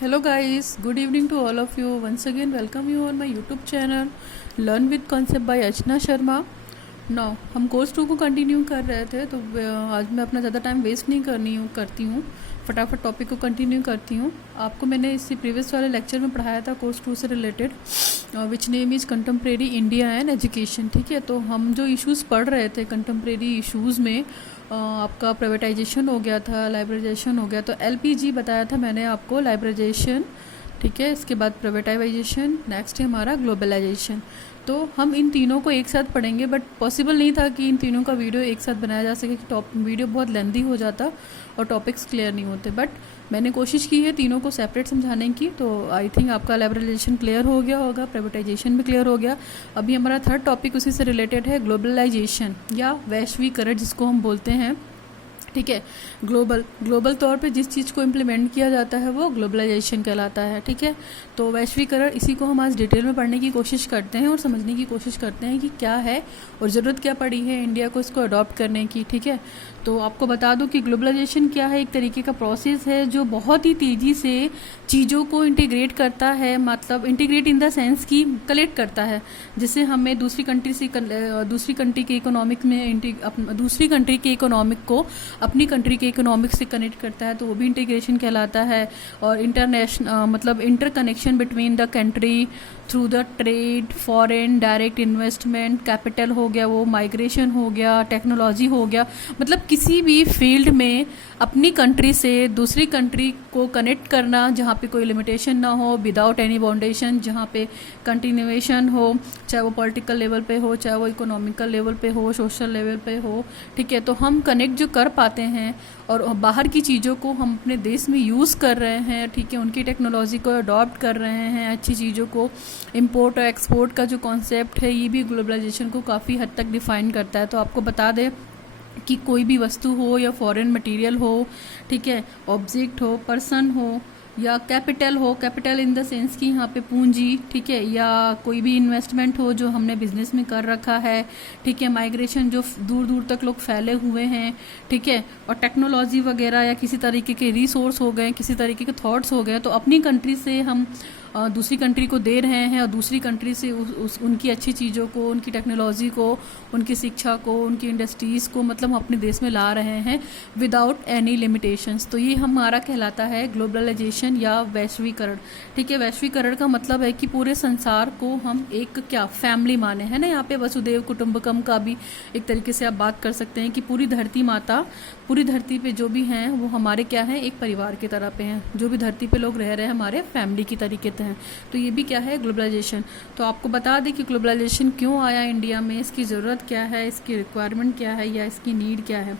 Hello guys, good evening to all of you. Once again welcome you on my YouTube channel Learn with Concept by Archana Sharma. Now हम course 2 को continue कर रहे थे तो आज मैं अपना ज़्यादा टाइम वेस्ट नहीं करती हूँ, फटाफट टॉपिक को कंटिन्यू करती हूँ. आपको मैंने इससे प्रीवियस वाले लेक्चर में पढ़ाया था कोर्स 2 से related, which name is contemporary India and education. ठीक है, तो हम जो इश्यूज़ पढ़ रहे थे कंटेम्प्रेरी इश्यूज़ में आपका प्राइवेटाइजेशन हो गया था, लाइब्रेराइजेशन हो गया. तो एलपीजी बताया था मैंने आपको, लाइब्रेराइजेशन. ठीक है, इसके बाद प्राइवेटाइजेशन, नेक्स्ट है हमारा ग्लोबलाइजेशन. तो हम इन तीनों को एक साथ पढ़ेंगे, बट पॉसिबल नहीं था कि इन तीनों का वीडियो एक साथ बनाया जा सके, कि वीडियो बहुत लेंदी हो जाता और टॉपिक्स क्लियर नहीं होते. बट मैंने कोशिश की है तीनों को सेपरेट समझाने की. तो आई थिंक आपका लाइब्रेराइजेशन क्लियर हो गया होगा, प्राइवेटाइजेशन भी क्लियर हो गया. अभी हमारा थर्ड टॉपिक उसी से रिलेटेड है, ग्लोबलाइजेशन या वैश्वीकरण जिसको हम बोलते हैं. ठीक है, ग्लोबल तौर पे जिस चीज़ को इम्प्लीमेंट किया जाता है वो ग्लोबलाइजेशन कहलाता है. ठीक है, तो वैश्वीकरण इसी को हम आज डिटेल में पढ़ने की कोशिश करते हैं और समझने की कोशिश करते हैं कि क्या है और ज़रूरत क्या पड़ी है इंडिया को इसको अडॉप्ट करने की. ठीक है, तो आपको बता दूं कि ग्लोबलाइजेशन क्या है. एक तरीके का प्रोसेस है जो बहुत ही तेज़ी से चीज़ों को इंटीग्रेट करता है, मतलब इंटीग्रेट इन द सेंस की कलेक्ट करता है. जिससे हमें दूसरी कंट्री के इकोनॉमिक में दूसरी कंट्री के इकोनॉमिक को अपनी कंट्री के इकोनॉमिक से कनेक्ट करता है, तो वो भी इंटीग्रेशन कहलाता है. और इंटरनेशनल मतलब inter connection between the country through the trade, foreign direct investment, capital हो गया, वो माइग्रेशन हो गया, टेक्नोलॉजी हो गया. मतलब किसी भी फील्ड में अपनी कंट्री से दूसरी कंट्री को कनेक्ट करना जहाँ पे कोई लिमिटेशन ना हो, विदाउट एनी बाउंडेशन, जहाँ पे कंटिन्यूएशन हो, चाहे वो पॉलिटिकल लेवल पे हो, चाहे वो इकोनॉमिकल लेवल पे हो, सोशल लेवल पे हो. ठीक है, तो हम कनेक्ट जो कर पाते हैं और बाहर की चीज़ों को हम अपने देश में यूज़ कर रहे हैं. ठीक है, उनकी टेक्नोलॉजी को अडॉप्ट कर रहे हैं, अच्छी चीज़ों को इंपोर्ट और एक्सपोर्ट का जो कॉन्सेप्ट है ये भी ग्लोबलाइजेशन को काफ़ी हद तक डिफ़ाइन करता है. तो आपको बता दें कि कोई भी वस्तु हो या फॉरेन मटेरियल हो, ठीक है, ऑब्जेक्ट हो, पर्सन हो या कैपिटल हो, कैपिटल इन द सेंस कि यहाँ पे पूंजी, ठीक है, या कोई भी इन्वेस्टमेंट हो जो हमने बिजनेस में कर रखा है. ठीक है, माइग्रेशन जो दूर दूर तक लोग फैले हुए हैं. ठीक है, और टेक्नोलॉजी वगैरह या किसी तरीके के रिसोर्स हो गए, किसी तरीके के थॉट्स हो गए, तो अपनी कंट्री से हम दूसरी कंट्री को दे रहे हैं और दूसरी कंट्री से उनकी अच्छी चीज़ों को, उनकी टेक्नोलॉजी को, उनकी शिक्षा को, उनकी इंडस्ट्रीज़ को मतलब अपने देश में ला रहे हैं विदाउट एनी लिमिटेशंस. तो ये हमारा कहलाता है ग्लोबलाइजेशन या वैश्वीकरण. ठीक है, वैश्वीकरण का मतलब है कि पूरे संसार को हम एक क्या फैमिली माने, है ना. यहाँ पे वसुदेव कुटुंबकम का भी एक तरीके से आप बात कर सकते हैं कि पूरी धरती माता, पूरी धरती पे जो भी हैं वो हमारे क्या है, एक परिवार की तरह पे हैं. जो भी धरती पे लोग रह रहे हैं हमारे फैमिली की तरीके हैं. तो ये भी क्या है, ग्लोबलाइजेशन. तो आपको बता दें कि ग्लोबलाइजेशन क्यों आया इंडिया में, इसकी ज़रूरत क्या है, इसकी रिक्वायरमेंट क्या है या इसकी नीड क्या है.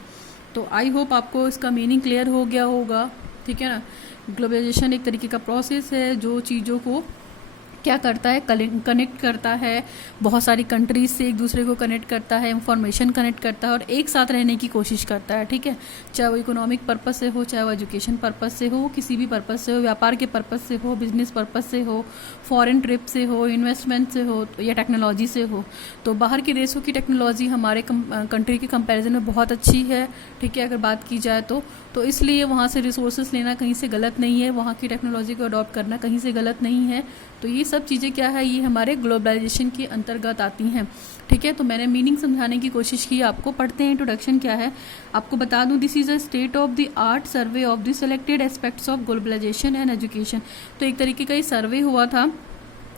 तो आई होप आपको इसका मीनिंग क्लियर हो गया होगा. ठीक है ना. ग्लोबलाइजेशन एक तरीके का प्रोसेस है जो चीज़ों को क्या करता है, कनेक्ट करता है, बहुत सारी कंट्रीज से एक दूसरे को कनेक्ट करता है, इंफॉर्मेशन कनेक्ट करता है और एक साथ रहने की कोशिश करता है. ठीक है, चाहे वो इकोनॉमिक पर्पस से हो, चाहे वो एजुकेशन पर्पस से हो, किसी भी पर्पस से हो, व्यापार के पर्पस से हो, बिजनेस पर्पस से हो, फॉरेन ट्रिप से हो, इन्वेस्टमेंट से हो या टेक्नोलॉजी से हो. तो बाहर के देशों की टेक्नोलॉजी हमारे कंट्री के कंपेरिजन में बहुत अच्छी है. ठीक है, अगर बात की जाए तो इसलिए वहाँ से रिसोर्सेज लेना कहीं से गलत नहीं है, वहाँ की टेक्नोलॉजी को अडॉप्ट करना कहीं से गलत नहीं है. तो ये सब चीज़ें क्या है, ये हमारे ग्लोबलाइजेशन के अंतर्गत आती हैं. ठीक है, तो मैंने मीनिंग समझाने की कोशिश की आपको. पढ़ते हैं इंट्रोडक्शन क्या है. आपको बता दूं, this is a state of the art survey of the selected aspects of globalization and education. तो एक तरीके का ये सर्वे हुआ था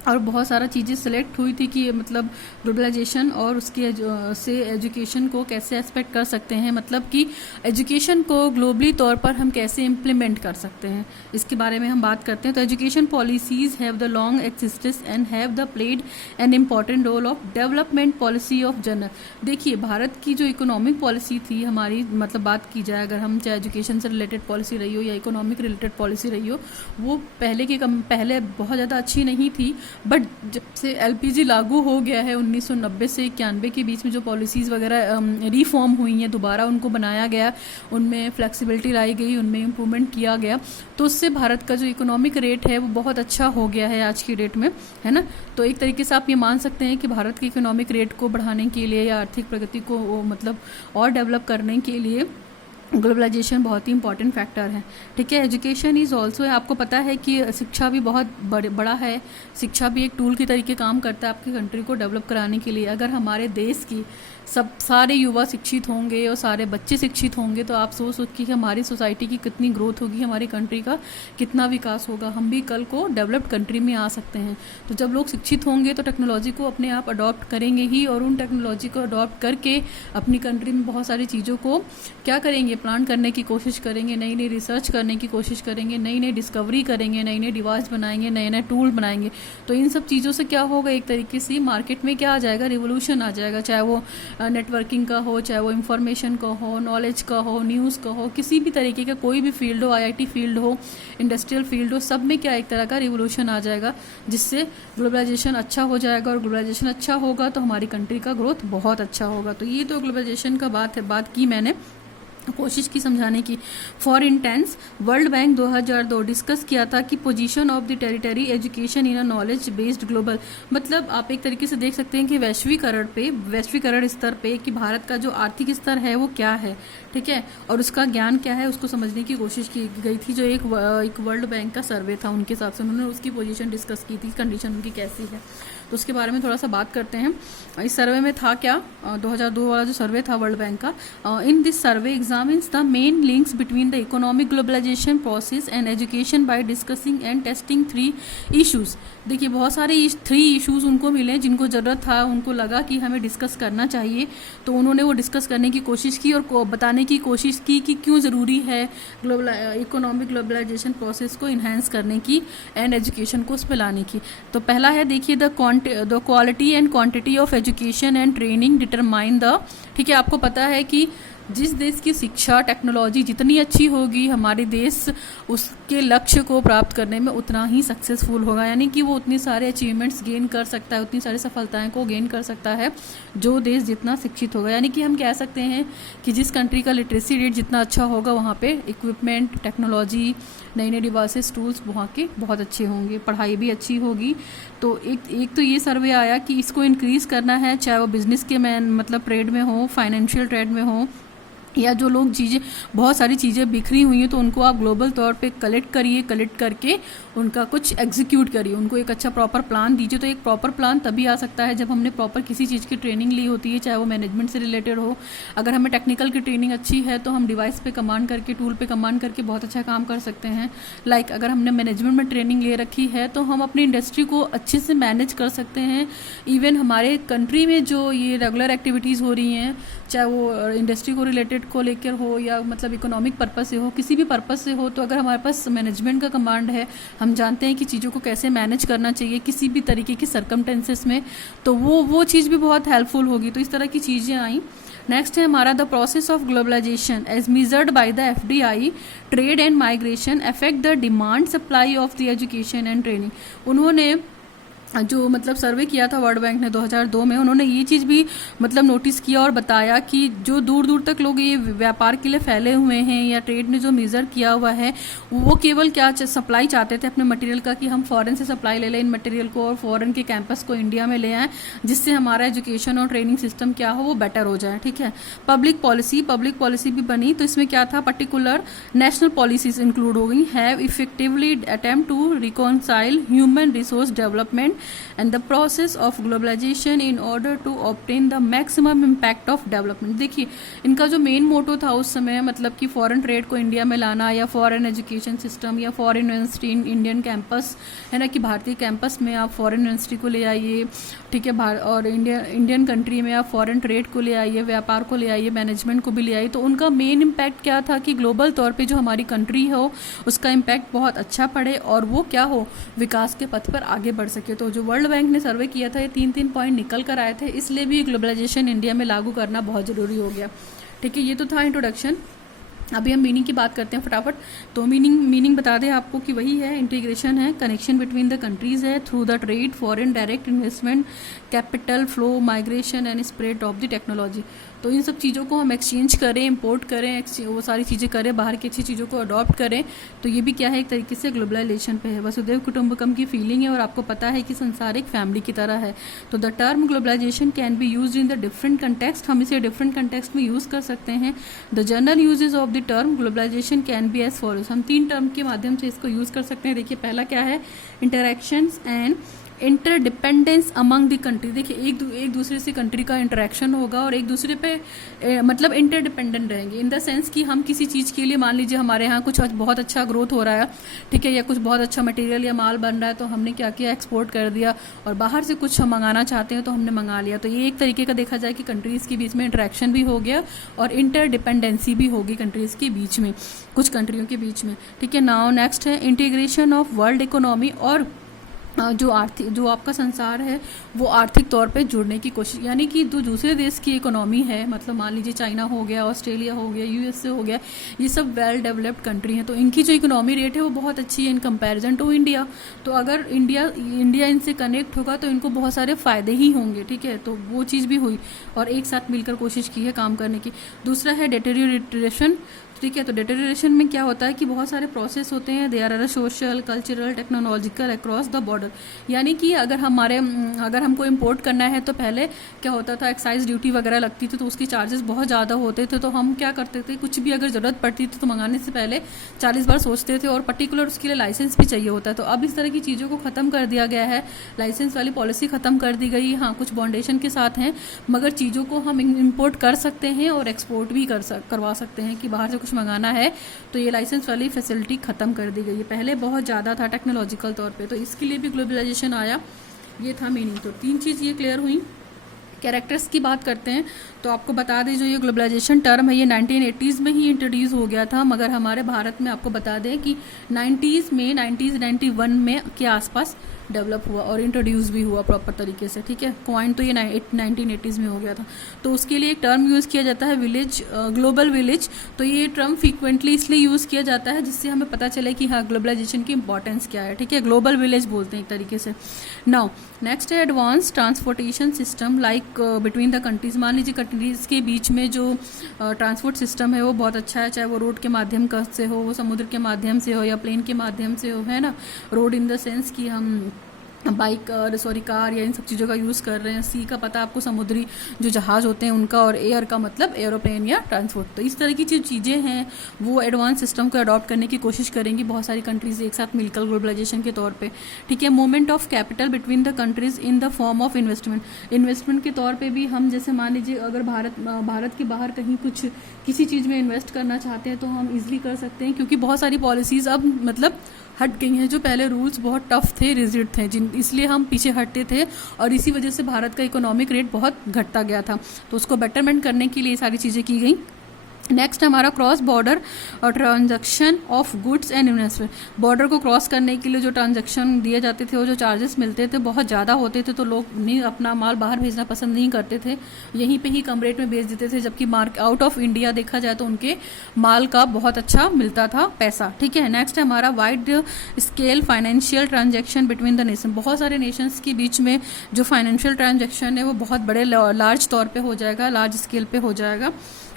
और बहुत सारा चीज़ें सेलेक्ट हुई थी कि मतलब ग्लोबलाइजेशन और उसके से एजुकेशन को कैसे एस्पेक्ट कर सकते हैं, मतलब कि एजुकेशन को ग्लोबली तौर पर हम कैसे इम्प्लीमेंट कर सकते हैं, इसके बारे में हम बात करते हैं. तो education policies have the long existence and have the played an important role of development policy of general. देखिए, भारत की जो इकोनॉमिक पॉलिसी थी हमारी, मतलब बात की जाए अगर हम, चाहे एजुकेशन से रिलेटेड पॉलिसी रही हो या इकोनॉमिक रिलेटेड पॉलिसी रही हो, वो पहले बहुत ज़्यादा अच्छी नहीं थी. बट जब से एलपीजी लागू हो गया है 1990 से 91 के बीच में जो पॉलिसीज़ वगैरह रिफॉर्म हुई हैं, दोबारा उनको बनाया गया, उनमें फ्लेक्सिबिलिटी लाई गई, उनमें इम्प्रूवमेंट किया गया, तो उससे भारत का जो इकोनॉमिक रेट है वो बहुत अच्छा हो गया है आज की डेट में, है ना. तो एक तरीके से आप ये मान सकते हैं कि भारत के इकोनॉमिक रेट को बढ़ाने के लिए या आर्थिक प्रगति को मतलब और डेवलप करने के लिए ग्लोबलाइजेशन बहुत ही इंपॉर्टेंट फैक्टर है। ठीक है, एजुकेशन इज़ ऑल्सो, आपको पता है कि शिक्षा भी बहुत बड़ा है। शिक्षा भी एक टूल की तरीके काम करता है आपकी कंट्री को डेवलप कराने के लिए। अगर हमारे देश की सारे युवा शिक्षित होंगे और सारे बच्चे शिक्षित होंगे तो आप सोच सकते कि हमारी सोसाइटी की कितनी ग्रोथ होगी, हमारी कंट्री का कितना विकास होगा। हम भी कल को डेवलप्ड कंट्री में आ सकते हैं। तो जब लोग शिक्षित होंगे तो टेक्नोलॉजी को अपने आप अडॉप्ट करेंगे ही, और उन टेक्नोलॉजी को अडॉप्ट करके अपनी कंट्री में बहुत सारी चीज़ों को क्या करेंगे, प्लान करने की कोशिश करेंगे, नई नई रिसर्च करने की कोशिश करेंगे, नई नई डिस्कवरी करेंगे, नई नई डिवाइस बनाएंगे, नए नए टूल बनाएंगे। तो इन सब चीज़ों से क्या होगा, एक तरीके से मार्केट में क्या आ जाएगा, रिवोल्यूशन आ जाएगा। चाहे वो नेटवर्किंग का हो, चाहे वो इंफॉर्मेशन का हो, नॉलेज का हो, न्यूज़ का हो, किसी भी तरीके का कोई भी फील्ड हो, आईआईटी फील्ड हो, इंडस्ट्रियल फील्ड हो, सब में क्या एक तरह का रिवोल्यूशन आ जाएगा, जिससे ग्लोबलाइजेशन अच्छा हो जाएगा। और ग्लोबलाइजेशन अच्छा होगा तो हमारी कंट्री का ग्रोथ बहुत अच्छा होगा। तो ये तो ग्लोबलाइजेशन का बात की मैंने, कोशिश की समझाने की। For intense, world bank 2002 discuss किया था कि position of the territory education in a knowledge based global, मतलब आप एक तरीके से देख सकते हैं कि वैश्वीकरण स्तर पे कि भारत का जो आर्थिक स्तर है वो क्या है। ठीक है, और उसका ज्ञान क्या है, उसको समझने की कोशिश की गई थी। जो एक वर्ल्ड बैंक का सर्वे था, उनके हिसाब से उन्होंने उसकी पोजीशन डिस्कस की थी, कंडीशन उनकी कैसी है। तो उसके बारे में थोड़ा सा बात करते हैं। इस सर्वे में था क्या, 2002 वाला जो सर्वे था वर्ल्ड बैंक का। In this survey examines the main links between the economic globalization process and education by discussing and testing 3 issues. देखिए, बहुत सारे 3 इशूज़ उनको मिले जिनको ज़रूरत था, उनको लगा कि हमें डिस्कस करना चाहिए, तो उन्होंने वो डिस्कस करने की कोशिश की और बताने की कोशिश की कि क्यों ज़रूरी है इकोनॉमिक ग्लोबलाइजेशन प्रोसेस को इन्हेंस करने की एंड एजुकेशन को उस पर लाने की। तो पहला है, देखिए, the quality and quantity of education and training determine the. ठीक है, आपको पता है कि जिस देश की शिक्षा टेक्नोलॉजी जितनी अच्छी होगी, हमारे देश उसके लक्ष्य को प्राप्त करने में उतना ही सक्सेसफुल होगा। यानी कि वो उतनी सारे अचीवमेंट्स गेन कर सकता है, उतनी सारी सफलताएं को गेन कर सकता है जो देश जितना शिक्षित होगा। यानी कि हम कह सकते हैं कि जिस कंट्री का लिटरेसी रेट जितना अच्छा होगा, वहाँ पे इक्विपमेंट, टेक्नोलॉजी, नई नई डिवाइसेस, टूल्स वहाँ के बहुत अच्छे होंगे, पढ़ाई भी अच्छी होगी। तो एक तो ये सर्वे आया कि इसको इंक्रीज़ करना है, चाहे वो बिजनेस के मतलब ट्रेड में हो, फाइनेंशियल ट्रेड में हो, या जो लोग बहुत सारी चीज़ें बिखरी हुई हैं तो उनको आप ग्लोबल तौर पे कलेक्ट करके उनका कुछ एग्जीक्यूट करिए, उनको एक अच्छा प्रॉपर प्लान दीजिए। तो एक प्रॉपर प्लान तभी आ सकता है जब हमने प्रॉपर किसी चीज़ की ट्रेनिंग ली होती है, चाहे वो मैनेजमेंट से रिलेटेड हो। अगर हमें टेक्निकल की ट्रेनिंग अच्छी है तो हम डिवाइस पे कमांड करके, टूल पे कमांड करके बहुत अच्छा काम कर सकते हैं। अगर हमने मैनेजमेंट में ट्रेनिंग ले रखी है तो हम अपनी इंडस्ट्री को अच्छे से मैनेज कर सकते हैं। इवन हमारे कंट्री में जो ये रेगुलर एक्टिविटीज़ हो रही हैं, चाहे वो इंडस्ट्री को रिलेटेड को लेकर हो या मतलब इकोनॉमिक पर्पस से हो, किसी भी पर्पस से हो, तो अगर हमारे पास मैनेजमेंट का कमांड है, हम जानते हैं कि चीज़ों को कैसे मैनेज करना चाहिए किसी भी तरीके की सर्कमटेंसेस में, तो वो चीज़ भी बहुत हेल्पफुल होगी। तो इस तरह की चीज़ें आई। नेक्स्ट है हमारा, the process of globalization as measured by the FDI trade and migration affect the demand supply of the education and training. उन्होंने जो मतलब सर्वे किया था वर्ल्ड बैंक ने 2002 में, उन्होंने ये चीज़ भी मतलब नोटिस किया और बताया कि जो दूर दूर तक लोग ये व्यापार के लिए फैले हुए हैं या ट्रेड ने जो मेज़र किया हुआ है, वो केवल क्या सप्लाई चाहते थे अपने मटेरियल का, कि हम फॉरेन से सप्लाई ले लें इन मटेरियल को और फॉरेन के कैंपस को इंडिया में ले आएँ, जिससे हमारा एजुकेशन और ट्रेनिंग सिस्टम क्या हो वो बेटर हो जाए। ठीक है, पब्लिक पॉलिसी भी बनी। तो इसमें क्या था, पर्टिकुलर नेशनल पॉलिसीज इंक्लूड हो गई, have effectively attempt to reconcile human resource development and the process of globalization in order to obtain the maximum impact of development। देखिए, इनका जो मेन मोटो था उस समय, मतलब कि फॉरेन ट्रेड को इंडिया में लाना या फॉरेन एजुकेशन सिस्टम या फॉरेन यूनिवर्सिटी इंडियन कैंपस है ना, कि भारतीय कैंपस में आप फॉरेन यूनिवर्सिटी को ले आइए। ठीक है, और इंडियन कंट्री में आप फॉरेन ट्रेड को ले आइए, व्यापार को ले आइए, मैनेजमेंट को भी ले आइए। तो उनका मेन इम्पैक्ट क्या था कि ग्लोबल तौर पे जो हमारी कंट्री हो उसका इम्पैक्ट बहुत अच्छा पड़े और वो क्या हो, विकास के पथ पर आगे बढ़ सके। तो जो वर्ल्ड बैंक ने सर्वे किया था, ये 3 पॉइंट निकल कर आए थे, इसलिए भी ग्लोबलाइजेशन इंडिया में लागू करना बहुत ज़रूरी हो गया। ठीक है, ये तो था इंट्रोडक्शन। अभी हम मीनिंग की बात करते हैं फटाफट। तो मीनिंग बता दें आपको कि वही है, इंटीग्रेशन है, कनेक्शन बिटवीन द कंट्रीज़ है through the trade, foreign direct investment, capital flow, migration and spread of the technology. तो इन सब चीज़ों को हम एक्सचेंज करें, इंपोर्ट करें, वो सारी चीज़ें करें, बाहर की अच्छी चीज़ों को अडॉप्ट करें, तो ये भी क्या है, एक तरीके से ग्लोबलाइजेशन पे है। वसुधैव कुटुंबकम की फीलिंग है और आपको पता है कि संसार एक फैमिली की तरह है। तो the term globalisation can be use in the different context, हम इसे डिफरेंट कंटेक्स्ट में यूज़ कर सकते हैं। The general usages of the the term globalisation can be as follows. हम 3 टर्म के माध्यम से इसको यूज़ कर सकते हैं। देखिए पहला क्या है, interactions and interdependence among the country. देखिए एक दूसरे से कंट्री का इंटरेक्शन होगा और एक दूसरे पे मतलब इंटरडिपेंडेंट रहेंगे इन द सेंस कि हम किसी चीज़ के लिए, मान लीजिए हमारे यहाँ कुछ बहुत अच्छा ग्रोथ हो रहा है, ठीक है, या कुछ बहुत अच्छा मटेरियल या माल बन रहा है, तो हमने क्या किया, एक्सपोर्ट कर दिया, और बाहर से कुछ हम मंगाना चाहते हैं तो हमने मंगा लिया। तो ये एक तरीके का देखा जाए कि कंट्रीज़ के बीच में इंटरेक्शन भी हो गया और इंटरडिपेंडेंसी भी होगी कंट्रीज़ के बीच में, कुछ कंट्रियों के बीच में, ठीक है। नाउ नेक्स्ट है इंटीग्रेशन ऑफ वर्ल्ड इकोनॉमी, और जो आपका संसार है वो आर्थिक तौर पे जुड़ने की कोशिश, यानी कि जो दूसरे देश की इकोनॉमी है, मतलब मान लीजिए चाइना हो गया, ऑस्ट्रेलिया हो गया, यूएसए हो गया, ये सब वेल डेवलप्ड कंट्री हैं, तो इनकी जो इकोनॉमी रेट है वो बहुत अच्छी है इन कंपैरिजन टू इंडिया। तो अगर इंडिया इनसे कनेक्ट होगा तो इनको बहुत सारे फ़ायदे ही होंगे, ठीक है। तो वो चीज़ भी हुई और एक साथ मिलकर कोशिश की है काम करने की। दूसरा है डेटेरियोरेशन, ठीक है। तो डेटेरियोरेशन में क्या होता है कि बहुत सारे प्रोसेस होते हैं, they are social, cultural, technological across the border. यानी कि अगर हमको इम्पोर्ट करना है तो पहले क्या होता था, एक्साइज ड्यूटी वगैरह लगती थी, तो उसकी चार्जेस बहुत ज़्यादा होते थे। तो हम क्या करते थे, कुछ भी अगर ज़रूरत पड़ती थी तो मंगाने से पहले 40 बार सोचते थे, और पर्टिकुलर उसके लिए लाइसेंस भी चाहिए होता है। तो अब इस तरह की चीज़ों को ख़त्म कर दिया गया है, लाइसेंस वाली पॉलिसी ख़त्म कर दी गई। हाँ, कुछ बाउंडेशन के साथ हैं, मगर चीज़ों को हम इम्पोर्ट कर सकते हैं और एक्सपोर्ट भी करवा सकते हैं कि बाहर से कुछ मंगाना है तो ये लाइसेंस वाली फैसिलिटी ख़त्म कर दी गई है। पहले बहुत ज़्यादा था टेक्नोलॉजिकल तौर पे, तो इसके लिए भी ग्लोबलाइजेशन आया, ये था मीनिंग। तो 3 चीज़ ये क्लियर हुई। कैरेक्टर्स की बात करते हैं तो आपको बता दें, जो ये ग्लोबलाइजेशन टर्म है ये 1980s में ही इंट्रोड्यूस हो गया था, मगर हमारे भारत में आपको बता दें कि 91 में के आसपास डेवलप हुआ और इंट्रोड्यूस भी हुआ प्रॉपर तरीके से, ठीक है। कॉइन तो ये 1980s में हो गया था। तो उसके लिए एक टर्म यूज़ किया जाता है विलेज, ग्लोबल विलेज। तो ये टर्म फ्रीक्वेंटली इसलिए यूज़ किया जाता है जिससे हमें पता चले कि हाँ ग्लोबलाइजेशन की इंपॉर्टेंस क्या है, ठीक है। ग्लोबल विलेज बोलते हैं एक तरीके से। नाउ नेक्स्ट है advance transportation system like between the countries. मान लीजिए कंट्रीज़ के बीच में जो ट्रांसपोर्ट सिस्टम है वो बहुत अच्छा है, चाहे वो रोड के माध्यम से हो, वो समुद्र के माध्यम से हो, या प्लेन के माध्यम से हो, है ना। रोड इन द सेंस कि हम बाइक कार या इन सब चीज़ों का यूज़ कर रहे हैं। सी का पता आपको समुद्री जो जहाज़ होते हैं उनका, और एयर का मतलब एरोप्लेन या ट्रांसपोर्ट। तो इस तरह की जो चीज़ें हैं वो एडवांस सिस्टम को अडॉप्ट करने की कोशिश करेंगी बहुत सारी कंट्रीज एक साथ मिलकर ग्लोबलाइजेशन के तौर पे, ठीक है। Movement of capital between the countries in the form of investment के तौर पर भी हम, जैसे मान लीजिए अगर भारत के बाहर कहीं कुछ किसी चीज़ में इन्वेस्ट करना चाहते हैं तो हम ईजिली कर सकते हैं, क्योंकि बहुत सारी पॉलिसीज़ अब मतलब हट गई हैं। जो पहले रूल्स बहुत टफ थे, रिजिड थे, इसलिए हम पीछे हटते थे, और इसी वजह से भारत का इकोनॉमिक रेट बहुत घटता गया था। तो उसको बेटरमेंट करने के लिए सारी चीज़ें की गई। नेक्स्ट हमारा क्रॉस बॉर्डर और transaction of goods and investment. Border को क्रॉस करने के लिए जो ट्रांजैक्शन दिए जाते थे और जो चार्जेस मिलते थे बहुत ज़्यादा होते थे, तो लोग नहीं अपना माल बाहर भेजना पसंद नहीं करते थे, यहीं पे ही कम रेट में बेच देते थे। जबकि आउट ऑफ इंडिया देखा जाए तो उनके माल का बहुत अच्छा मिलता था पैसा, ठीक है। नेक्स्ट है हमारा wide scale financial transaction between the nation. बहुत सारे नेशंस के बीच में जो फाइनेंशियल ट्रांजेक्शन है वो बहुत बड़े लार्ज तौर पर हो जाएगा, लार्ज स्केल पर हो जाएगा,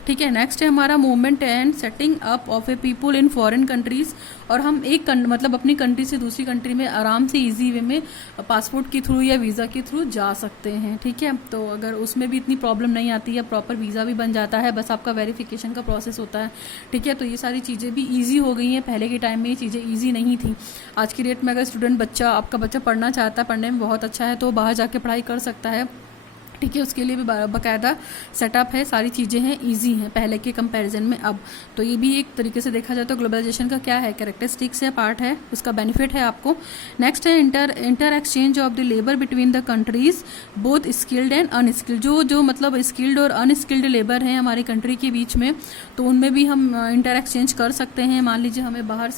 ठीक है। नेक्स्ट है हमारा movement and setting up of A people in foreign countries. और हम मतलब अपनी कंट्री से दूसरी कंट्री में आराम से इजी वे में पासपोर्ट के थ्रू या वीज़ा के थ्रू जा सकते हैं, ठीक है। तो अगर उसमें भी इतनी प्रॉब्लम नहीं आती है, प्रॉपर वीज़ा भी बन जाता है, बस आपका वेरिफिकेशन का प्रोसेस होता है, ठीक है। तो ये सारी चीज़ें भी ईजी हो गई हैं, पहले के टाइम में ये चीज़ें ईजी नहीं थी। आज की डेट में अगर आपका बच्चा पढ़ना चाहता है, पढ़ने में बहुत अच्छा है, तो बाहर जाके पढ़ाई कर सकता है, ठीक है। उसके लिए भी बाकायदा सेटअप है, सारी चीज़ें हैं, इजी हैं पहले के कंपैरिजन में अब। तो ये भी एक तरीके से देखा जाए तो ग्लोबलाइजेशन का क्या है, कैरेक्टरिस्टिक्स है, पार्ट है, उसका बेनिफिट है आपको। नेक्स्ट है inter exchange of the labour between the countries both skilled and unskilled. जो मतलब स्किल्ड और अनस्किल्ड लेबर हैं हमारी कंट्री के बीच में, तो उनमें भी हम इंटर एक्सचेंज कर सकते हैं। मान लीजिए हमें बाहर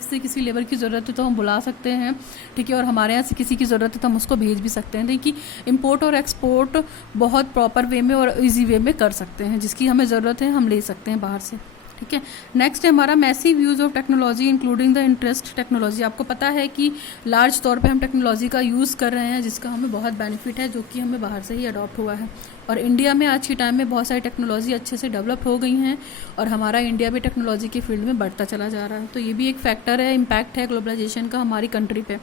से किसी लेबर की ज़रूरत है तो हम बुला सकते हैं, ठीक है। और हमारे यहाँ से किसी की ज़रूरत है तो हम उसको भेज भी सकते हैं। देखिए इम्पोर्ट और एक्सपोर्ट बहुत प्रॉपर वे में और इजी वे में कर सकते हैं, जिसकी हमें ज़रूरत है हम ले सकते हैं बाहर से, ठीक है। नेक्स्ट है हमारा massive use of technology including the interest technology. आपको पता है कि लार्ज तौर पे हम टेक्नोलॉजी का यूज़ कर रहे हैं, जिसका हमें बहुत बेनिफिट है, जो कि हमें बाहर से ही अडॉप्ट हुआ है। और इंडिया में आज के टाइम में बहुत सारी टेक्नोलॉजी अच्छे से डेवलप हो गई हैं, और हमारा इंडिया भी टेक्नोलॉजी के फील्ड में बढ़ता चला जा रहा है। तो ये भी एक फैक्टर है, इम्पैक्ट है ग्लोबलाइजेशन का हमारी कंट्री पे।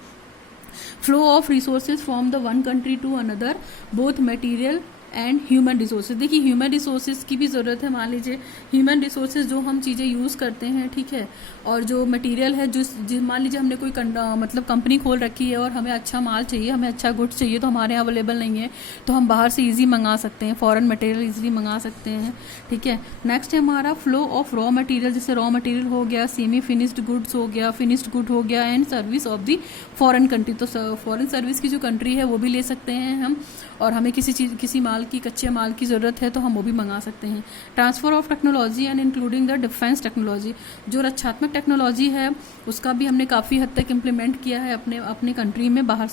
Flow of resources from the one country to another both material and human resources. देखिए ह्यूमन रिसोर्सेज की भी ज़रूरत है। मान लीजिए ह्यूमन रिसोर्सेज जो हम चीज़ें यूज़ करते हैं, ठीक है, और जो मटेरियल है जो मान लीजिए हमने कोई मतलब कंपनी खोल रखी है और हमें अच्छा माल चाहिए, हमें अच्छा गुड्स चाहिए, तो हमारे यहाँ अवेलेबल नहीं है, तो हम बाहर से ईजी मंगा सकते हैं, फॉरेन मटेरियल ईजिली मंगा सकते हैं, ठीक है। नेक्स्ट है हमारा फ्लो ऑफ रॉ मटेरियल, जैसे रॉ मटेरियल हो गया, सेमी फिनिश्ड गुड्स हो गया, फिनिश्ड गुड हो गया, and service of the foreign country. तो फॉरेन सर्विस की जो कंट्री है वो भी ले सकते हैं हम, और हमें किसी माल की, कच्चे माल की ज़रूरत है तो हम वो भी मंगा सकते हैं। Transfer of technology and including the defence technology, जो रक्षात्मक टेक्नोलॉजी है उसका भी हमने काफ़ी हद तक इम्प्लीमेंट किया है अपने कंट्री में, बाहर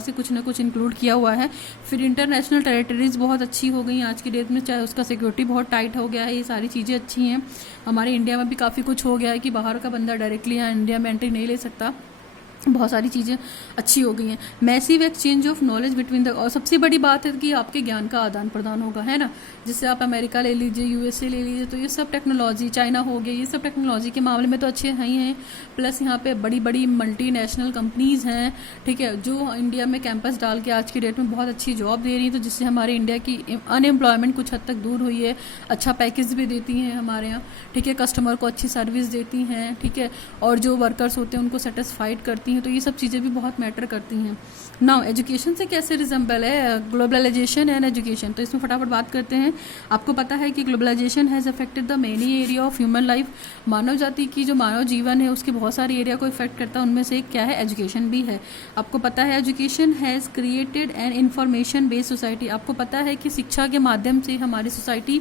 से कुछ ना कुछ इंक्लूड किया हुआ है। फिर इंटरनेशनल टेरिटरीज बहुत अच्छी हो गई आज की डेट में, चाहे उसका सिक्योरिटी बहुत टाइट हो गया है, ये सारी चीज़ें अच्छी हैं। हमारे इंडिया में भी काफ़ी कुछ हो गया है कि बाहर का बंदा डायरेक्टली यहाँ इंडिया में एंट्री नहीं ले सकता, बहुत सारी चीज़ें अच्छी हो गई हैं। Massive exchange of knowledge between the, और सबसे बड़ी बात है कि आपके ज्ञान का आदान प्रदान होगा, है ना। जिससे आप अमेरिका ले लीजिए, यूएसए ले लीजिए, तो ये सब टेक्नोलॉजी, चाइना हो गया, ये सब टेक्नोलॉजी के मामले में तो अच्छे हैं ही हैं। प्लस यहाँ पे बड़ी बड़ी मल्टीनेशनल कंपनीज़ हैं, ठीक है, जो इंडिया में कैंपस डाल के आज की डेट में बहुत अच्छी जॉब दे रही हैं, तो जिससे हमारे इंडिया की अनएम्प्लॉयमेंट कुछ हद तक दूर हुई है। अच्छा पैकेज भी देती हैं हमारे यहाँ, ठीक है, कस्टमर को अच्छी सर्विस देती हैं, ठीक है, और जो वर्कर्स होते हैं उनको सेटिस्फाइड करती हैं, तो ये सब चीज़ें भी बहुत मैटर करती हैं। नाउ एजुकेशन से कैसे रिजेंबल है ग्लोबलाइजेशन एंड एजुकेशन, तो इसमें फटाफट बात करते हैं। आपको पता है कि globalization has affected the many area of human life, मानव जाति की जो मानव जीवन है उसके बहुत सारे एरिया को इफेक्ट करता है, उनमें से एक क्या है, एजुकेशन भी है। आपको पता है education has created an information based society, आपको पता है कि शिक्षा के माध्यम से हमारी सोसाइटी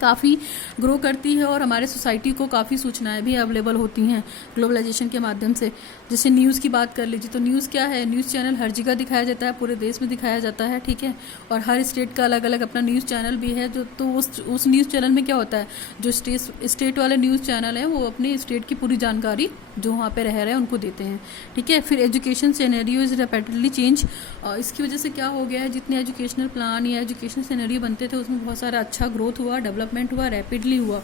काफ़ी ग्रो करती है और हमारे सोसाइटी को काफ़ी सूचनाएं भी अवेलेबल होती हैं ग्लोबलाइजेशन के माध्यम से। जैसे न्यूज़ की बात कर लीजिए, तो न्यूज़ क्या है, न्यूज़ चैनल हर जगह दिखाया जाता है, पूरे देश में दिखाया जाता है, ठीक है, और हर स्टेट का अलग अलग अपना न्यूज़ चैनल भी है। जो तो उस न्यूज़ चैनल में क्या होता है, जो स्टेट वाले न्यूज़ चैनल हैं वो अपने स्टेट की पूरी जानकारी जो वहाँ पे रह रहे हैं उनको देते हैं, ठीक है। फिर education scenario is rapidly change, इसकी वजह से क्या हो गया है, जितने एजुकेशनल प्लान या एजुकेशन सिनेरियो बनते थे उसमें बहुत सारा अच्छा ग्रोथ हुआ, डेवलपमेंट हुआ, रैपिडली हुआ।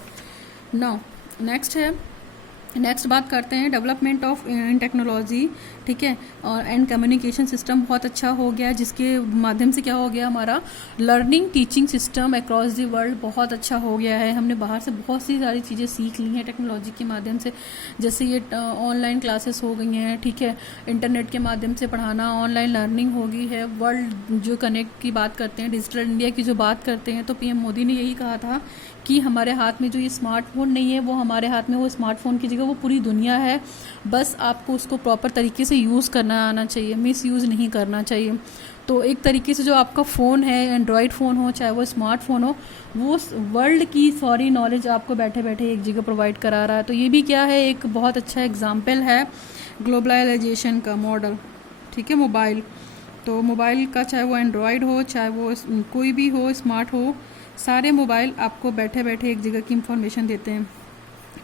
नाउ नेक्स्ट बात करते हैं डेवलपमेंट ऑफ इन टेक्नोलॉजी, ठीक है, और एंड कम्युनिकेशन सिस्टम बहुत अच्छा हो गया, जिसके माध्यम से क्या हो गया, हमारा learning teaching system across the world बहुत अच्छा हो गया है। हमने बाहर से बहुत सी सारी चीज़ें सीख ली हैं टेक्नोलॉजी के माध्यम से, जैसे ये ऑनलाइन क्लासेस हो गई हैं, ठीक है, इंटरनेट के माध्यम से पढ़ाना, ऑनलाइन लर्निंग हो गई है। वर्ल्ड जो कनेक्ट की बात करते हैं, डिजिटल इंडिया की जो बात करते हैं, तो पीएम मोदी ने यही कहा था कि हमारे हाथ में जो ये स्मार्टफोन नहीं है वो हमारे हाथ में, वो स्मार्टफोन की जगह वो पूरी दुनिया है, बस आपको उसको प्रॉपर तरीके से यूज़ करना आना चाहिए, मिस यूज़ नहीं करना चाहिए। तो एक तरीके से जो आपका फ़ोन है, एंड्रॉयड फ़ोन हो चाहे वो स्मार्टफोन हो, वो वर्ल्ड की सारी नॉलेज आपको बैठे बैठे एक जगह प्रोवाइड करा रहा है। तो ये भी क्या है, एक बहुत अच्छा एग्जाम्पल है ग्लोबलाइजेशन का मॉडल, ठीक है। मोबाइल, तो मोबाइल का चाहे वो एंड्रॉयड हो चाहे वो कोई भी हो, स्मार्ट हो, सारे मोबाइल आपको बैठे बैठे एक जगह की इंफॉर्मेशन देते हैं,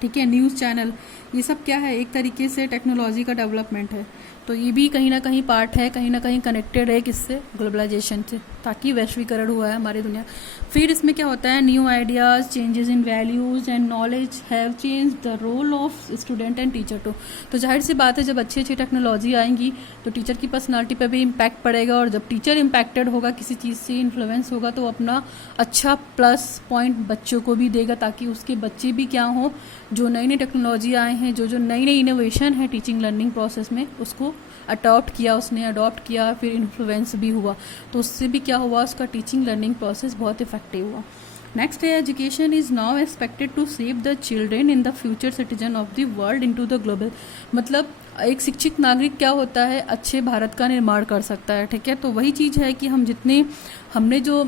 ठीक है। न्यूज़ चैनल, ये सब क्या है, एक तरीके से टेक्नोलॉजी का डेवलपमेंट है, तो ये भी कहीं ना कहीं पार्ट है, कहीं ना कहीं कनेक्टेड है किससे, ग्लोबलाइजेशन से, ताकि वैश्वीकरण हुआ है हमारी दुनिया। फिर इसमें क्या होता है, new ideas, changes in values and knowledge have change the role of student and teacher too. तो जाहिर सी बात है, जब अच्छी अच्छी टेक्नोलॉजी आएंगी तो टीचर की पर्सनालिटी पर भी इम्पैक्ट पड़ेगा, और जब टीचर इम्पैक्टेड होगा, किसी चीज़ से इन्फ्लुएंस होगा, तो अपना अच्छा प्लस पॉइंट बच्चों को भी देगा, ताकि उसके बच्चे भी क्या हों, जो नई नई टेक्नोलॉजी आए हैं, जो नई नई इनोवेशन है टीचिंग लर्निंग प्रोसेस में, उसको अडॉप्ट किया, फिर इन्फ्लुएंस भी हुआ, तो उससे भी क्या हुआ, उसका टीचिंग लर्निंग प्रोसेस बहुत इफेक्टिव हुआ। नेक्स्ट है education is now expected to save the children in the future citizen of the world into the global, मतलब एक शिक्षित नागरिक क्या होता है, अच्छे भारत का निर्माण कर सकता है, ठीक है। तो वही चीज़ है कि हमने जो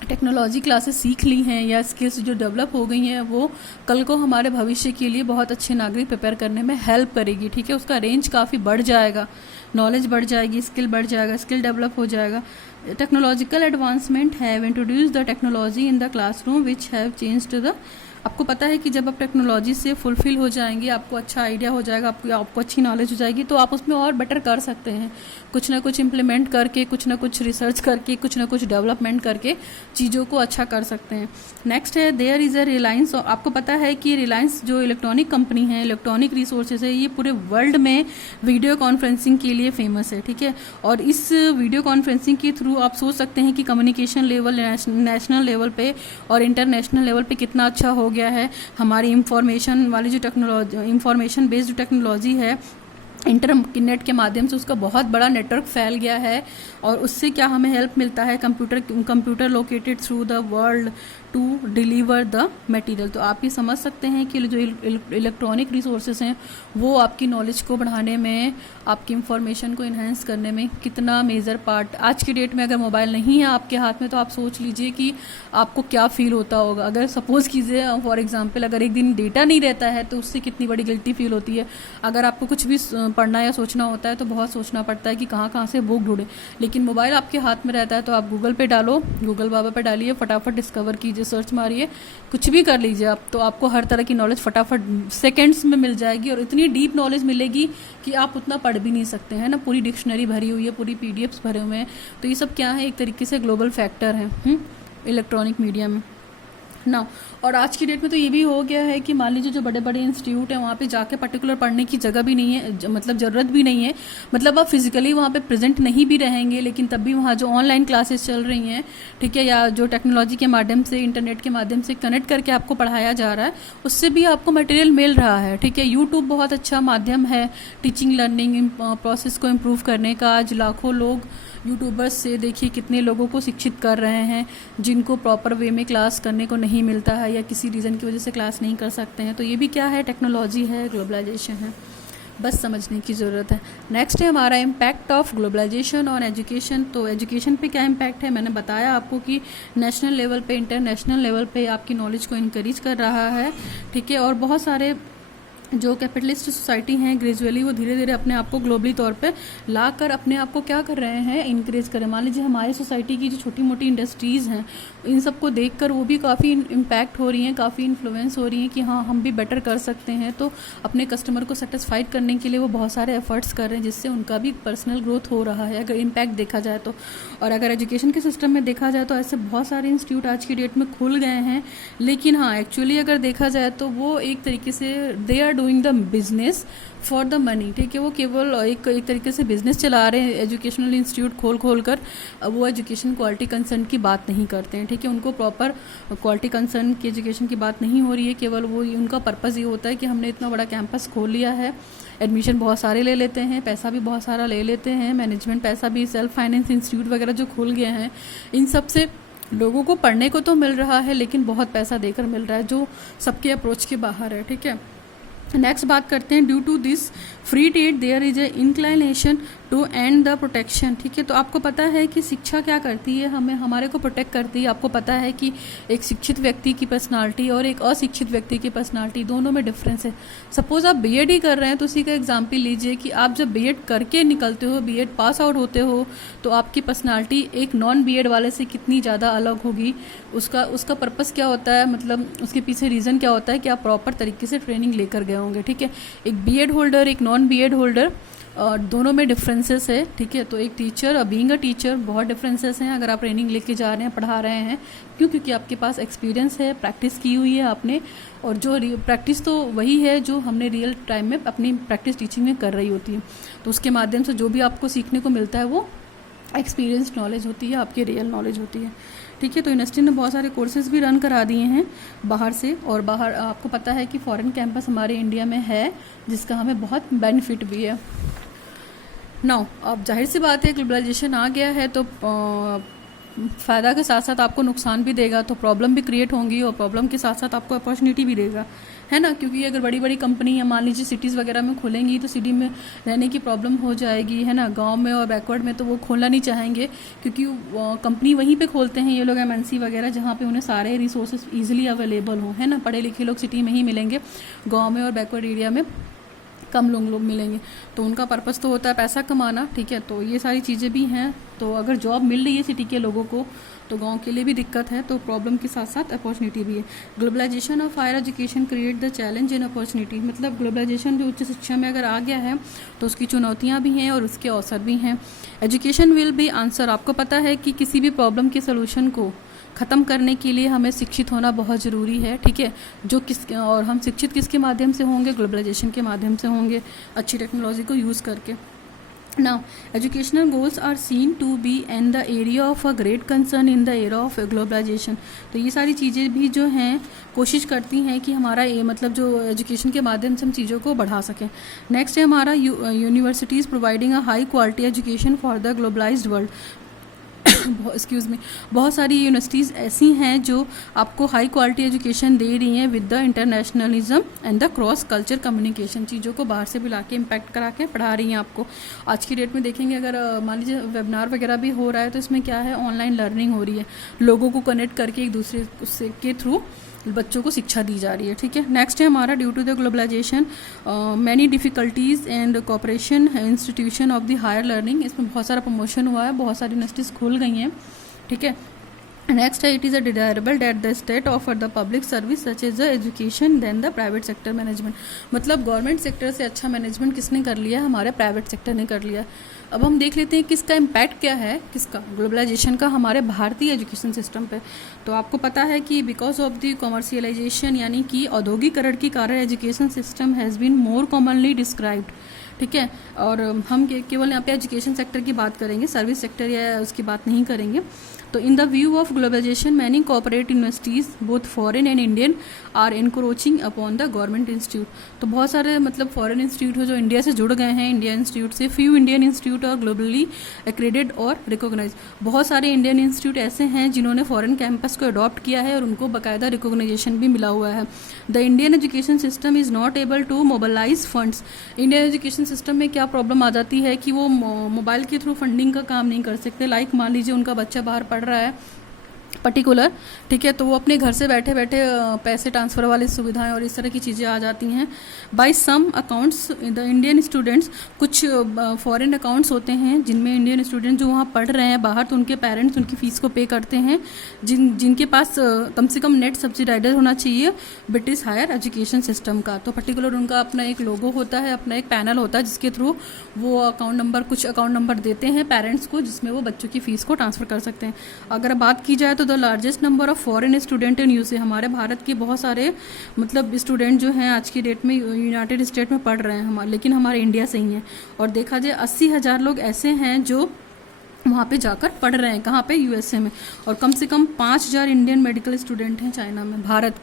टेक्नोलॉजी क्लासेस सीख ली हैं या स्किल्स जो डेवलप हो गई हैं, वो कल को हमारे भविष्य के लिए बहुत अच्छे नागरिक प्रिपेयर करने में हेल्प करेगी, ठीक है। उसका रेंज काफ़ी बढ़ जाएगा, नॉलेज बढ़ जाएगी, स्किल बढ़ जाएगा, स्किल डेवलप हो जाएगा। Technological advancement have introduce the technology in the classroom which have changed the आपको पता है कि जब आप टेक्नोलॉजी से फुलफिल हो जाएंगे, आपको अच्छा आइडिया हो जाएगा, आपको अच्छी नॉलेज हो जाएगी, तो आप उसमें और बेटर कर सकते हैं, कुछ ना कुछ इम्प्लीमेंट करके, कुछ ना कुछ रिसर्च करके, कुछ ना कुछ डेवलपमेंट करके चीज़ों को अच्छा कर सकते हैं। नेक्स्ट है देयर इज़ अ रिलायंस। आपको पता है कि रिलायंस जो इलेक्ट्रॉनिक कंपनी है, इलेक्ट्रॉनिक रिसोर्सेज है, ये पूरे वर्ल्ड में वीडियो कॉन्फ्रेंसिंग के लिए फेमस है, ठीक है। और इस वीडियो कॉन्फ्रेंसिंग के थ्रू आप सोच सकते हैं कि कम्युनिकेशन लेवल नेशनल लेवल पे और इंटरनेशनल लेवल पे कितना अच्छा हो गया है। हमारी इंफॉर्मेशन वाली जो टेक्नोलॉजी, इंफॉर्मेशन बेस्ड जो टेक्नोलॉजी है, इंटरनेट के माध्यम से उसका बहुत बड़ा नेटवर्क फैल गया है। और उससे क्या हमें हेल्प मिलता है, computer located through the world to deliver the material. तो आप ये समझ सकते हैं कि जो इलेक्ट्रॉनिक रिसोर्सेज हैं वो आपकी नॉलेज को बढ़ाने में, आपकी इंफॉर्मेशन को इन्हेंस करने में कितना मेजर पार्ट। आज की डेट में अगर मोबाइल नहीं है आपके हाथ में तो आप सोच लीजिए कि आपको क्या फील होता होगा। अगर सपोज कीजिए फॉर एग्जांपल अगर एक दिन डेटा नहीं रहता है तो उससे कितनी बड़ी गिल्टी फील होती है। अगर आपको कुछ भी पढ़ना या सोचना होता है तो बहुत सोचना पड़ता है कि कहाँ कहाँ से बुक ढूंढें। लेकिन मोबाइल आपके हाथ में रहता है तो आप गूगल पे डालो, गूगल बाबा पे डालिए, फटाफट डिस्कवर कीजिए, सर्च मारिए, कुछ भी कर लीजिए आप, तो आपको हर तरह की नॉलेज फटाफट सेकंड्स में मिल जाएगी। और इतनी डीप नॉलेज मिलेगी कि आप उतना पढ़ भी नहीं सकते हैं ना। पूरी डिक्शनरी भरी हुई है, पूरी पीडीएफ्स भरे हुए हैं। तो ये सब क्या है, एक तरीके से ग्लोबल फैक्टर है इलेक्ट्रॉनिक मीडिया में ना। और आज की डेट में तो ये भी हो गया है कि मान लीजिए जो बड़े बड़े इंस्टीट्यूट हैं वहाँ पे जाके पर्टिकुलर पढ़ने की जगह भी नहीं है, मतलब ज़रूरत भी नहीं है। मतलब आप फिजिकली वहाँ पे प्रेजेंट नहीं भी रहेंगे लेकिन तब भी वहाँ जो ऑनलाइन क्लासेस चल रही हैं, ठीक है, या जो टेक्नोलॉजी के माध्यम से, इंटरनेट के माध्यम से कनेक्ट करके आपको पढ़ाया जा रहा है, उससे भी आपको मटेरियल मिल रहा है, ठीक है। यूट्यूब बहुत अच्छा माध्यम है टीचिंग लर्निंग प्रोसेस को इम्प्रूव करने का। आज लाखों लोग यूट्यूबर्स से देखिए कितने लोगों को शिक्षित कर रहे हैं जिनको प्रॉपर वे में क्लास करने को नहीं मिलता है या किसी रीज़न की वजह से क्लास नहीं कर सकते हैं। तो ये भी क्या है, टेक्नोलॉजी है, ग्लोबलाइजेशन है, बस समझने की ज़रूरत है। नेक्स्ट है हमारा impact of globalisation on education. तो एजुकेशन पे क्या इम्पैक्ट है, मैंने बताया आपको कि नेशनल लेवल पे, इंटरनेशनल लेवल पे आपकी नॉलेज को इनक्रीज कर रहा है, ठीक है। और बहुत सारे जो कैपिटलिस्ट सोसाइटी हैं ग्रेजुअली वो धीरे धीरे अपने आप को ग्लोबली तौर पे लाकर अपने आप को क्या कर रहे हैं, इंक्रीज करें। मान लीजिए हमारे सोसाइटी की जो छोटी मोटी इंडस्ट्रीज़ हैं इन सबको देखकर वो भी काफ़ी इम्पैक्ट हो रही हैं, काफ़ी इन्फ्लुएंस हो रही हैं कि हाँ हम भी बेटर कर सकते हैं। तो अपने कस्टमर को सेटिस्फाइड करने के लिए वो बहुत सारे एफर्ट्स कर रहे हैं जिससे उनका भी पर्सनल ग्रोथ हो रहा है, अगर इम्पैक्ट देखा जाए तो। और अगर एजुकेशन के सिस्टम में देखा जाए तो ऐसे बहुत सारे इंस्टीट्यूट आज की डेट में खुल गए हैं, लेकिन हाँ एक्चुअली अगर देखा जाए तो वो एक तरीके से they are doing the business for the money, ठीक है। वो केवल एक तरीके से बिजनेस चला रहे हैं, एजुकेशनल इंस्टीट्यूट खोल कर वो एजुकेशन क्वालिटी कंसर्न की बात नहीं करते हैं, ठीक है। उनको प्रॉपर क्वालिटी कंसर्न की एजुकेशन की बात नहीं हो रही है, केवल वो उनका पर्पज़ ये होता है कि हमने इतना बड़ा कैंपस खोल लिया है, एडमिशन बहुत सारे ले लेते हैं, पैसा भी बहुत सारा ले लेते हैं, मैनेजमेंट पैसा भी, सेल्फ फाइनेंस इंस्टीट्यूट वगैरह जो खुल गए हैं, इन सब से लोगों को पढ़ने को तो मिल रहा है लेकिन बहुत पैसा देकर मिल रहा है जो सबके अप्रोच के बाहर है, ठीक है। नेक्स्ट बात करते हैं, due to this free trade there is a inclination to end the protection, ठीक है। तो आपको पता है कि शिक्षा क्या करती है, हमें हमारे को प्रोटेक्ट करती है। आपको पता है कि एक शिक्षित व्यक्ति की पर्सनालिटी और एक अशिक्षित व्यक्ति की पर्सनालिटी दोनों में डिफरेंस है। सपोज आप बीएड ही कर रहे हैं तो उसी का एग्जाम्पल लीजिए कि आप जब बीएड करके निकलते हो, बीएड पास आउट होते हो, तो आपकी पर्सनालिटी एक नॉन बीएड वाले से कितनी ज़्यादा अलग होगी। उसका पर्पस क्या होता है, मतलब उसके पीछे रीज़न क्या होता है कि आप प्रॉपर तरीके से ट्रेनिंग लेकर गए होंगे, ठीक है। एक बीएड होल्डर, एक नॉन बीएड होल्डर, और दोनों में डिफरेंसेस है, ठीक है। तो एक टीचर और बीइंग अ टीचर बहुत डिफरेंसेस हैं अगर आप ट्रेनिंग लेके जा रहे हैं, पढ़ा रहे हैं, क्योंकि आपके पास एक्सपीरियंस है, प्रैक्टिस की हुई है आपने, और जो प्रैक्टिस तो वही है जो हमने रियल टाइम में अपनी प्रैक्टिस टीचिंग में कर रही होती है। तो उसके माध्यम से जो भी आपको सीखने को मिलता है वो एक्सपीरियंस नॉलेज होती है, आपकी रियल नॉलेज होती है, ठीक है। तो यूनिवर्सिटी ने बहुत सारे कोर्सेज भी रन करा दिए हैं बाहर से, और बाहर आपको पता है कि फॉरेन कैंपस हमारे इंडिया में है जिसका हमें बहुत बेनिफिट भी है। नाउ अब जाहिर सी बात है ग्लोबलाइजेशन आ गया है तो फ़ायदा के साथ साथ आपको नुकसान भी देगा, तो प्रॉब्लम भी क्रिएट होंगी और प्रॉब्लम के साथ साथ आपको अपॉर्चुनिटी भी देगा, है ना। क्योंकि अगर बड़ी बड़ी कंपनी है मान लीजिए सिटीज़ वगैरह में खोलेंगी तो सिटी में रहने की प्रॉब्लम हो जाएगी, है ना। गांव में और बैकवर्ड में तो वो खोलना नहीं चाहेंगे क्योंकि कंपनी वहीं पे खोलते हैं ये लोग, एमएनसी वगैरह, जहाँ पे उन्हें सारे रिसोर्सेज ईजिली अवेलेबल हों, है ना। पढ़े लिखे लोग सिटी में ही मिलेंगे, गाँव में और बैकवर्ड एरिया में कम लोग मिलेंगे। तो उनका पर्पस तो होता है पैसा कमाना, ठीक है। तो ये सारी चीज़ें भी हैं। तो अगर जॉब मिल रही है सिटी के लोगों को तो गांव के लिए भी दिक्कत है, तो प्रॉब्लम के साथ साथ अपॉर्चुनिटी भी है। Globalisation of higher education create the challenge and opportunity, मतलब ग्लोबलाइजेशन जो उच्च शिक्षा में अगर आ गया है तो उसकी चुनौतियाँ भी हैं और उसके अवसर भी हैं। एजुकेशन विल बी आंसर, आपको पता है कि किसी भी प्रॉब्लम के सोल्यूशन को ख़त्म करने के लिए हमें शिक्षित होना बहुत ज़रूरी है, ठीक है। जो किस और हम शिक्षित किसके माध्यम से होंगे, ग्लोबलाइजेशन के माध्यम से होंगे, अच्छी टेक्नोलॉजी को यूज़ करके। Now, educational goals are seen to be in the area of a great concern in the era of globalization। तो ये सारी चीज़ें भी जो हैं कोशिश करती हैं कि हमारा ये मतलब जो एजुकेशन के माध्यम से हम चीज़ों को बढ़ा सकें। नेक्स्ट है हमारा universities providing a high quality education for the globalised world. Excuse me, बहुत सारी यूनिवर्सिटीज़ ऐसी हैं जो आपको हाई क्वालिटी एजुकेशन दे रही हैं with the internationalism and the cross culture communication, चीज़ों को बाहर से भी ला के इम्पैक्ट करा के पढ़ा रही हैं आपको। आज की डेट में देखेंगे, अगर मान लीजिए वेबिनार वगैरह भी हो रहा है तो इसमें क्या है, ऑनलाइन लर्निंग हो रही है, लोगों को कनेक्ट करके एक दूसरे के थ्रू बच्चों को शिक्षा दी जा रही है, ठीक है। नेक्स्ट है हमारा due to the globalisation many difficulties and cooperation institution of the higher learning, इसमें बहुत सारा प्रमोशन हुआ है, बहुत सारी यूनिवर्सिटीज़ खुल गई हैं, ठीक है। नेक्स्ट है it is a desirable that the state offer the public service such as the education than the private sector management, मतलब गवर्नमेंट सेक्टर से अच्छा मैनेजमेंट किसने कर लिया है, हमारे प्राइवेट सेक्टर ने कर लिया। अब हम देख लेते हैं किसका इम्पैक्ट क्या है, किसका, ग्लोबलाइजेशन का हमारे भारतीय एजुकेशन सिस्टम पे। तो आपको पता है कि बिकॉज ऑफ द कॉमर्शियलाइजेशन यानी कि औद्योगिकरण के कारण education system has been more commonly described, ठीक है। और हम केवल यहाँ पे एजुकेशन सेक्टर की बात करेंगे, सर्विस सेक्टर या उसकी बात नहीं करेंगे। तो in the view of globalisation many corporate universities both foreign and Indian are encroaching upon the government institute, तो बहुत सारे मतलब फॉरेन इंस्टीट्यूट हो जो इंडिया से जुड़ गए हैं इंडिया इंस्टीट्यूट से। Few Indian institute are globally accredited और रिकॉग्नाइज, बहुत सारे इंडियन इंस्टीट्यूट ऐसे हैं जिन्होंने फॉरेन कैंपस को अडॉप्ट किया है और उनको बाकायदा रिकॉग्नाइजेशन भी मिला हुआ है। The Indian education system is not able to mobilise funds, Indian education system में क्या प्रॉब्लम आ जाती है कि वो मोबाइल के थ्रू फंडिंग का काम नहीं कर सकते। लाइक मान लीजिए उनका बच्चा बाहर पढ़ रहा है पर्टिकुलर, ठीक है, तो वो अपने घर से बैठे बैठे पैसे ट्रांसफ़र वाली सुविधाएं और इस तरह की चीज़ें आ जाती हैं। By some accounts the Indian students, कुछ फॉरेन अकाउंट्स होते हैं जिनमें इंडियन स्टूडेंट जो वहाँ पढ़ रहे हैं बाहर, तो उनके पेरेंट्स उनकी फ़ीस को पे करते हैं, जिनके पास कम से कम नेट सब्सिडाइजर होना चाहिए ब्रिटिश हायर एजुकेशन सिस्टम का। तो पर्टिकुलर उनका अपना एक लोगो होता है, अपना एक पैनल होता है जिसके थ्रू वो कुछ अकाउंट नंबर देते हैं पेरेंट्स को, जिसमें वो बच्चों की फ़ीस को ट्रांसफ़र कर सकते हैं। अगर बात की जाए तो the largest number of foreign student in USA, हमारे भारत के बहुत सारे मतलब स्टूडेंट जो हैं आज की डेट में यूनाइटेड स्टेट में पढ़ रहे हैं, लेकिन हमारे इंडिया से ही हैं। और देखा जाए 80,000 लोग ऐसे हैं जो वहाँ पे जाकर पढ़ रहे हैं, कहाँ पे, यूएसए में। और कम से कम 5,000 इंडियन मेडिकल स्टूडेंट हैं चाइना में, भारत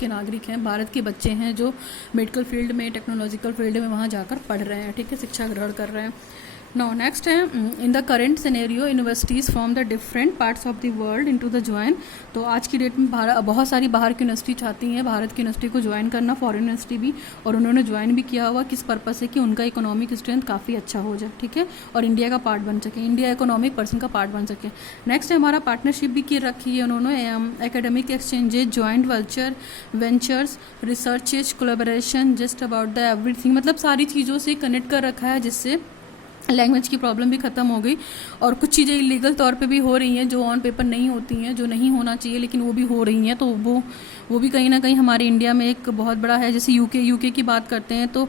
के नागरिक हैं, भारत के बच्चे हैं जो मेडिकल फील्ड में, टेक्नोलॉजिकल फील्ड में वहाँ जाकर पढ़ रहे हैं, ठीक है, शिक्षा ग्रहण कर रहे हैं। नाउ नेक्स्ट है in the current scenario universities from the different parts of the world into the join, तो आज की डेट में बहुत सारी बाहर की यूनिवर्सिटी चाहती हैं भारत की यूनिवर्सिटी को ज्वाइन करना, फॉरेन यूनिवर्सिटी भी, और उन्होंने ज्वाइन भी किया हुआ। किस पर्पस है कि उनका इकोनॉमिक स्ट्रेंथ काफ़ी अच्छा हो जाए, ठीक है, और इंडिया का पार्ट बन सके, इंडिया इकोनॉमिक पर्सन का पार्ट बन सके। नेक्स्ट है हमारा पार्टनरशिप भी की रखी है उन्होंने, academic exchanges, joint ventures, researches, collaboration, just about the everything, मतलब सारी चीज़ों से कनेक्ट कर रखा है जिससे लैंग्वेज की प्रॉब्लम भी ख़त्म हो गई। और कुछ चीज़ें इलीगल तौर पे भी हो रही हैं जो ऑन पेपर नहीं होती हैं, जो नहीं होना चाहिए लेकिन वो भी हो रही हैं, तो वो भी कहीं ना कहीं हमारे इंडिया में एक बहुत बड़ा है। जैसे यूके की बात करते हैं तो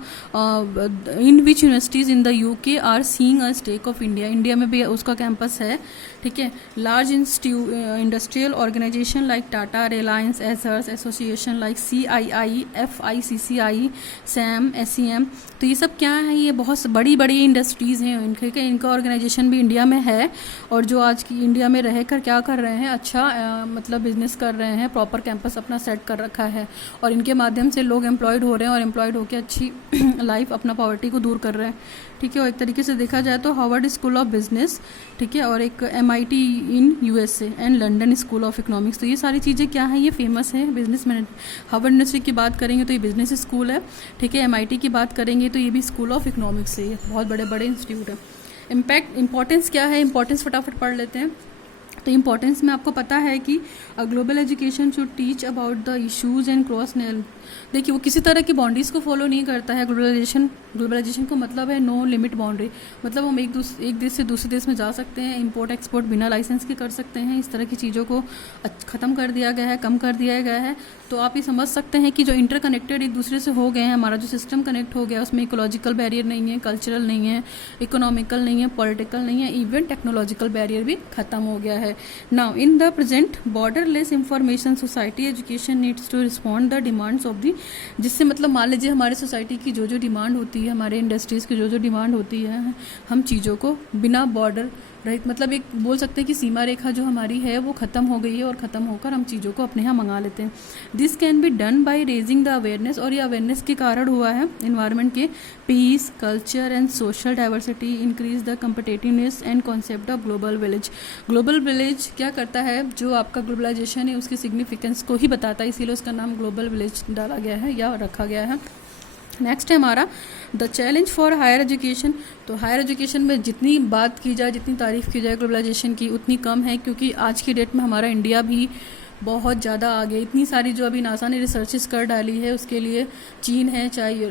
in which universities in the UK are seeing a stake of India में भी उसका कैंपस है, ठीक है। Large industrial organization like Tata, Reliance, एजर्स, association like CII, FICCI, SAM, SEM, तो ये सब क्या है, ये बहुत बड़ी बड़ी इंडस्ट्रीज़ हैं इनके, इनका ऑर्गेनाइजेशन भी इंडिया में है। और जो आज की इंडिया में रहकर क्या कर रहे हैं, अच्छा मतलब बिजनेस कर रहे हैं, प्रॉपर कैंपस अपना सेट कर रखा है, और इनके माध्यम से लोग एम्प्लॉयड हो रहे हैं और एम्प्लॉयड होकर अच्छी लाइफ, अपना पॉवर्टी को दूर कर रहे हैं, ठीक है। और एक तरीके से देखा जाए तो हार्वर्ड स्कूल ऑफ बिजनेस, ठीक है, और एक MIT in USA and London school of economics, तो ये सारी चीज़ें क्या हैं, ये फेमस है बिजनेस मैनेजमेंट। हार्वर्ड यूनिवर्सिटी की बात करेंगे तो ये बिजनेस स्कूल है, ठीक है। MIT की बात करेंगे तो ये भी स्कूल ऑफ इकोनॉमिक्स है, ये बहुत बड़े बड़े इंस्टीट्यूट है। इंपॉर्टेंस क्या है, इंपॉर्टेंस फटाफट पढ़ लेते हैं। तो इम्पोर्टेंस में आपको पता है कि global education should teach about the issues and cross. देखिए वो किसी तरह की बाउंड्रीज को फॉलो नहीं करता है। ग्लोबलाइजेशन को मतलब है नो लिमिट बाउंड्री, मतलब हम एक देश से दूसरे देश में जा सकते हैं, इंपोर्ट एक्सपोर्ट बिना लाइसेंस के कर सकते हैं। इस तरह की चीज़ों को ख़त्म कर दिया गया है, कम कर दिया गया है। तो आप ये समझ सकते हैं कि जो इंटरकनेक्टेड एक दूसरे से हो गए हैं, हमारा जो सिस्टम कनेक्ट हो गया उसमें इकोलॉजिकल बैरियर नहीं है, कल्चरल नहीं है, इकोनॉमिकल नहीं है, पॉलिटिकल नहीं है, इवन टेक्नोलॉजिकल बैरियर भी ख़त्म हो गया है। Now in the present borderless information society education needs to respond the demands of the, जिससे मतलब मान लीजिए हमारे सोसाइटी की जो डिमांड होती है, हमारे इंडस्ट्रीज़ की जो डिमांड होती है, हम चीज़ों को बिना बॉर्डर रहित, मतलब एक बोल सकते हैं कि सीमा रेखा जो हमारी है वो ख़त्म हो गई है और ख़त्म होकर हम चीज़ों को अपने यहाँ मंगा लेते हैं। This can be done by raising the awareness, और ये अवेयरनेस के कारण हुआ है इन्वायरमेंट के peace, culture and social diversity, increase the competitiveness and concept of global village. Global village क्या करता है, जो आपका ग्लोबलाइजेशन है उसकी सिग्निफिकेंस को ही बताता है, इसीलिए उसका नाम ग्लोबल विलेज डाला गया है या रखा गया है। नेक्स्ट है हमारा the challenge for higher education. तो हायर एजुकेशन में जितनी बात की जाए, जितनी तारीफ़ की जाए ग्लोबलाइजेशन की, उतनी कम है, क्योंकि आज की डेट में हमारा इंडिया भी बहुत ज़्यादा आगे, इतनी सारी जो अभी नासा ने रिसर्चेस कर डाली है उसके लिए चीन है, चाहे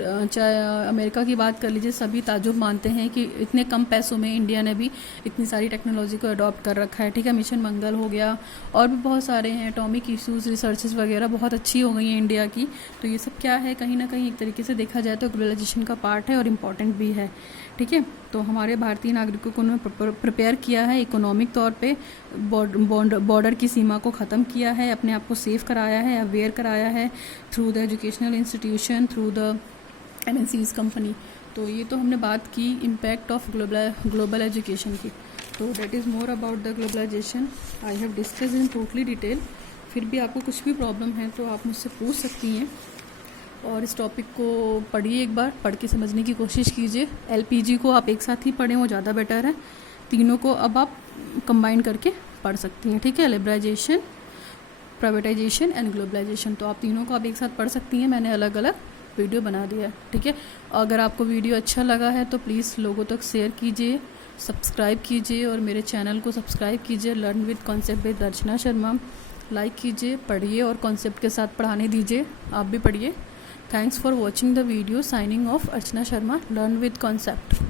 अमेरिका की बात कर लीजिए, सभी ताजुब मानते हैं कि इतने कम पैसों में इंडिया ने भी इतनी सारी टेक्नोलॉजी को अडॉप्ट कर रखा है। ठीक है, मिशन मंगल हो गया और भी बहुत सारे हैं, एटॉमिक इश्यूज़ रिसर्चेस वगैरह बहुत अच्छी हो गई हैं इंडिया की। तो ये सब क्या है, कहीं ना कहीं एक तरीके से देखा जाए तो ग्लोबलाइजेशन का पार्ट है और इम्पॉर्टेंट भी है। ठीक है, तो हमारे भारतीय नागरिकों को उन्होंने प्रिपेयर किया है इकोनॉमिक तौर पे, बॉर्डर की सीमा को ख़त्म किया है, अपने आप को सेफ कराया है, अवेयर कराया है through the educational institution, through the MNCs company. तो ये तो हमने बात की इम्पैक्ट ऑफ ग्लोबल एजुकेशन की। तो that is more about the globalisation. I have discuss in totally detail. फिर भी आपको कुछ भी प्रॉब्लम है तो आप मुझसे पूछ सकती हैं, और इस टॉपिक को पढ़िए, एक बार पढ़ के समझने की कोशिश कीजिए। LPG को आप एक साथ ही पढ़ें, वो ज़्यादा बेटर है। तीनों को अब आप कंबाइन करके पढ़ सकती हैं। ठीक है, लिबरलाइजेशन, प्राइवेटाइजेशन एंड ग्लोबलाइजेशन, तो आप तीनों को आप एक साथ पढ़ सकती हैं। मैंने अलग अलग वीडियो बना दिया है। ठीक है, अगर आपको वीडियो अच्छा लगा है तो प्लीज़ लोगों तक शेयर कीजिए, सब्सक्राइब कीजिए और मेरे चैनल को सब्सक्राइब कीजिए, learn with concept with Archana Sharma. Like कीजिए, पढ़िए और कॉन्सेप्ट के साथ पढ़ाने दीजिए, आप भी पढ़िए। Thanks for watching the video. Signing off, Archana Sharma, Learn with Concept.